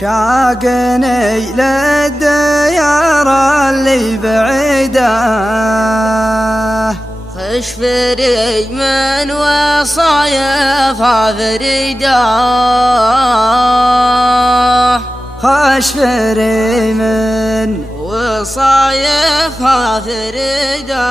شاقني للديار اللي بعيدة، خش فري من وصايفها فريدة، خش فري من وصايفها فريدة.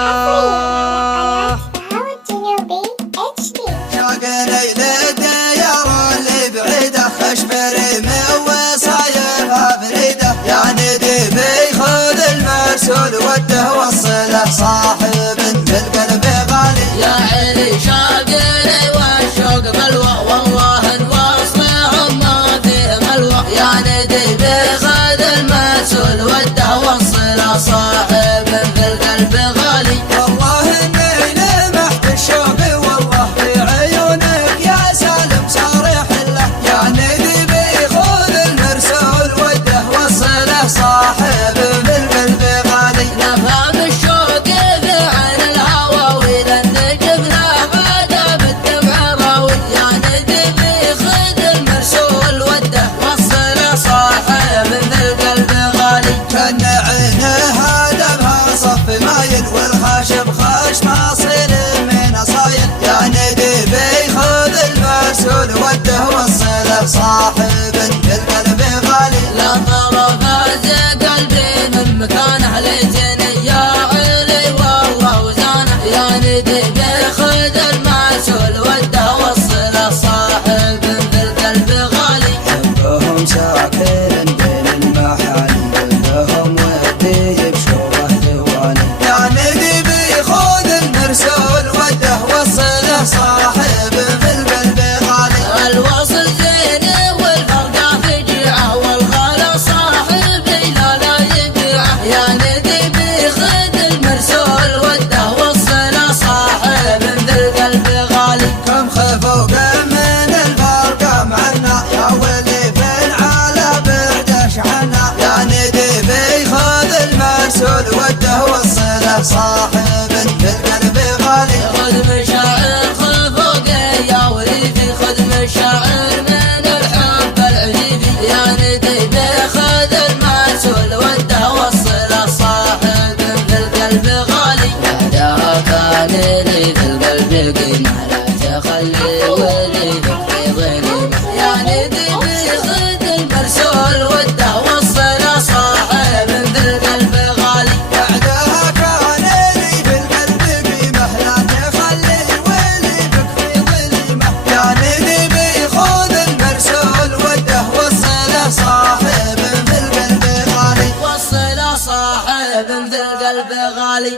شاقني للديار اللي بعيدة، خش فري من وصايفها فريدة، يا نديبي خذ المرسول وده وصله صاحب بالقلب غالي. يا علي شاقني والشوق بلوى، والله الوصلهم ما فيه ملوى، يا نديبي خذ المرسول وده وصله صاحب بالقلب غالي. والله اني لمحت الشوق والله في عيونك يا سالم صارح له، يا نديبي خذ المرسول وده وصله صاحب بالقلب غالي. نفهم الشوق في عين الهوى، واذا النجم له بدا بالدمع راوي، يا نديبي خذ المرسول وده وصله صاحب بالقلب غالي. كان عينها دمها صف مايل والخشم خشم اصيل من اصايل، يا نديبي خذ المرسول وده وصله صاحب بالقلب غالي. لا طرف قلبي من مكانه ليتني يا علي والله وزانه، يا نديبي خذ المرسول وده وصله صاحب بالقلب غالي. حبهم ساكن بين المحل لهم ودي بشوره دواني، يا نديبي خذ المرسول وده وصله صاحب بالقلب غالي. الوصل زين والفرقة فجيعة، والغلا صاحبي لا يبيعه، يا نديبي خذ المرسول وده وصله صاحب بالقلب غالي. كم خفوا كم من الفرقة معنا، يا ولي فين على بعد شحنا، يا نديبي خذ المرسول وده وصله صاحب بالقلب غالي. خذ مشاعر خفوقي يا وليدي، خذ مشاعر من الحب العجيبي، يا نديبي خذ المرسول وده وصله صاحب بالقلب غالي. بعدها كان لي في القلب قيمة، لا تخلي وليدك في ظلمه، يا نديبي خذ المرسول وده وصله صاحب بالقلب غالي. بعدها كان لي في القلب قيمة، لا تخلي وليدك في ظلمه، يا نديبي خذ المرسول وده وصله صاحب بالقلب غالي. وصله صاحب بالقلب غالي.